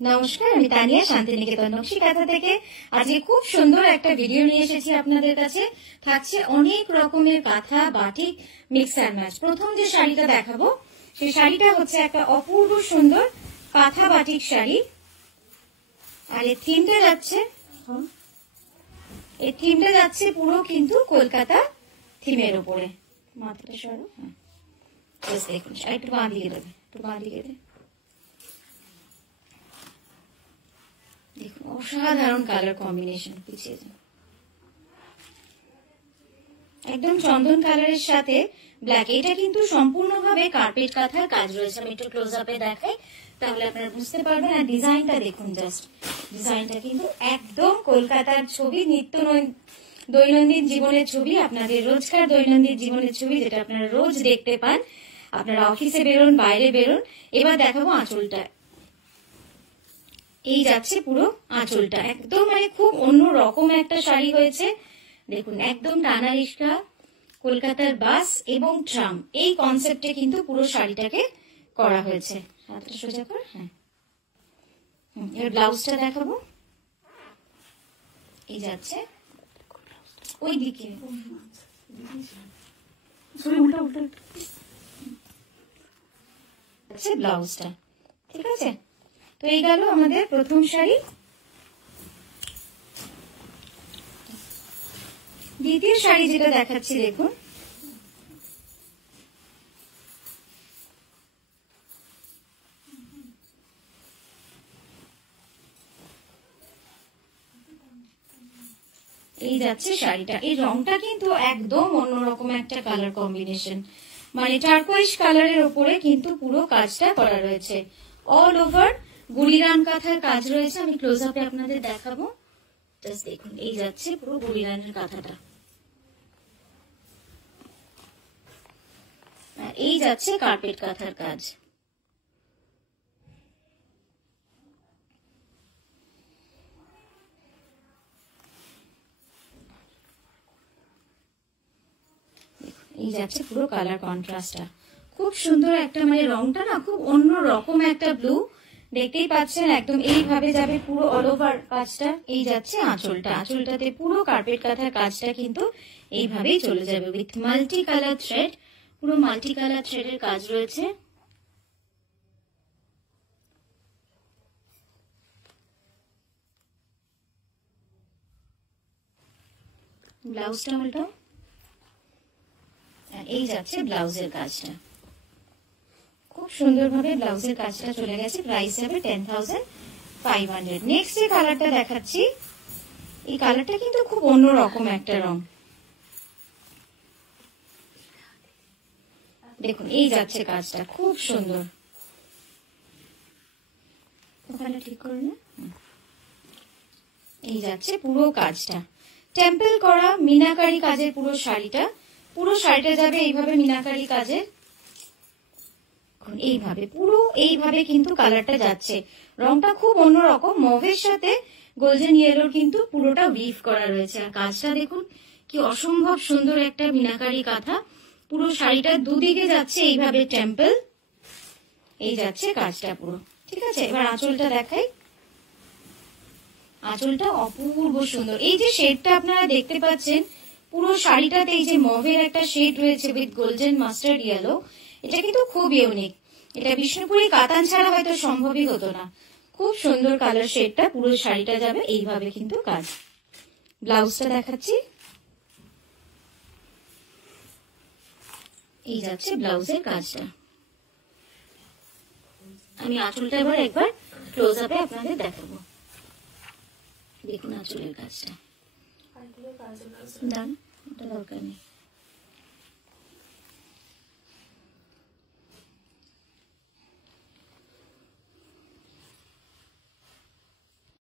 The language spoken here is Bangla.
নমস্কার, আমি তানিয়া শান্তিনিকেতন নকশি কাঁথা থেকে আজকে খুব সুন্দর একটা ভিডিও নিয়ে এসেছি আপনাদের কাছে। থাকছে অনেক রকমের কাঁথা, বাটিক, মিক্স অ্যান্ড ম্যাচ। প্রথম যে শাড়িটা দেখাবো সেই শাড়িটা হচ্ছে একটা অপূর্ব সুন্দর কাঁথা বাটিক শাড়ি। আর এই থিমটা যাচ্ছে পুরো কিন্তু কলকাতা থিমের উপরে। মাথাটা সরো, হ্যাঁ দেখুন, একটু বাঁ দিকে দেবে, একটু বাঁ দিকে দেবে। দেখুন অসাধারণ কালার কম্বিনেশন, পিছিয়ে যান। একদম চন্দন কালারের সাথে ব্ল্যাক। এটা কিন্তু সম্পূর্ণভাবে কার্পেট কাঁথার কাজ রয়েছে। আমি একটু ক্লোজ আপে দেখাই, তাহলে আপনারা বুঝতে পারবেন। আর ডিজাইনটা দেখুন, জাস্ট ডিজাইনটা কিন্তু একদম কলকাতার ছবি, দৈনন্দিন জীবনের ছবি, আপনাদের রোজকার দৈনন্দিন জীবনের ছবি, যেটা আপনারা রোজ দেখতে পান। আপনারা অফিসে বেরোন, বাইরে বেরোন। এবার দেখাবো আঁচলটা। এই যাচ্ছে পুরো আঁচলটা, একদম মানে খুব অন্য রকম একটা শাড়ি হয়েছে। দেখুন একদম টানা রিক্সা, কলকাতার বাস এবং ট্রাম, এই কনসেপ্টে কিন্তু পুরো শাড়িটাকে করা হয়েছে। হাতটা সোজা কর, হ্যাঁ। এবার ব্লাউজটা দেখাবো। এই যাচ্ছে ওই দিকে, ব্লাউজটা, ঠিক আছে। তো এই গেল আমাদের প্রথম শাড়ি। দ্বিতীয় শাড়ি যেটা দেখাচ্ছি দেখুন, এই যাচ্ছে শাড়িটা। এই রংটা কিন্তু একদম অন্যরকম একটা কালার কম্বিনেশন, মানে টারকোয়েজ কালারের উপরে কিন্তু পুরো কাজটা করা রয়েছে। অল ওভার গুড়িরান কাঁথার কাজ রয়েছে। আমি ক্লোজ আপে আপনাদের দেখাবো, জাস্ট দেখুন। এই যাচ্ছে পুরো গুড়িরানের কাঁথাটা, এই যাচ্ছে কার্পেট কাঁথার কাজ। এই যাচ্ছে পুরো কালার কন্ট্রাস্টটা, খুব সুন্দর একটা, মানে রংটা না খুব অন্য রকম একটা ব্লু, দেখতেই পাচ্ছেন। একদম এইভাবে যাবে পুরো অল ওভার কাজটা। এই যাচ্ছে আঁচলটা, আঁচলটাতে পুরো কার্পেট কাঁথার কাজটা কিন্তু এইভাবেই চলে যাবে উইথ মাল্টি কালার থ্রেড। পুরো মাল্টি কালার থ্রেডের কাজ রয়েছে। ব্লাউজটা উল্টো, এই যাচ্ছে ব্লাউজের কাজটা। খুব সুন্দরভাবে ব্লাউজের কাজটা চলে গেছে। প্রাইস যাবে 10,500। নেক্সট যে কালারটা দেখাচ্ছি, এই কালারটা কিন্তু খুব অন্যরকম একটা রং। দেখুন এই যাচ্ছে কাজটা, খুব সুন্দর। ওখানে ঠিক করে না, এই যাচ্ছে পুরো কাজটা টেম্পল করা মিনাকারি কাজের। পুরো শাড়িটা যাবে এইভাবে মিনাকারি কাজের। এইভাবে কিন্তু কালারটা যাচ্ছে। রংটা খুব অন্যরকম, মভের সাথে গোল্ডেন ইয়েলোর কিন্তু পুরোটা উইভ করা রয়েছে। আর কাজটা দেখুন কি অসম্ভব সুন্দর একটা মিনাকারি কাঁথা। পুরো শাড়িটা দুদিকে যাচ্ছে এইভাবে টেম্পল, এই যাচ্ছে কাজটা পুরো, ঠিক আছে। এবার আঁচলটা দেখাই। আঁচলটা অপূর্ব সুন্দর। এই যে শেডটা আপনারা দেখতে পাচ্ছেন পুরো শাড়িটাতে, এই যে মভের একটা শেড রয়েছে উইথ গোল্ডেন মাস্টার্ড ইয়েলো, এটা কিন্তু খুব ইউনিক। এটা বিষ্ণুপুরি কাতান ছাড়া হয়তো সম্ভবই হতো না। খুব সুন্দর কালার শেডটা, পুরো শাড়িটা যাবে এইভাবে কিন্তু কাজ। ব্লাউজটা দেখাচ্ছি, এই যাচ্ছে ব্লাউজের কাজটা। আমি আঁচলটা এবার একবার ক্লোজ আপে আপনাদের দেখাবো। দেখুন আঁচলের কাজটা, ওটা দরকার নেই।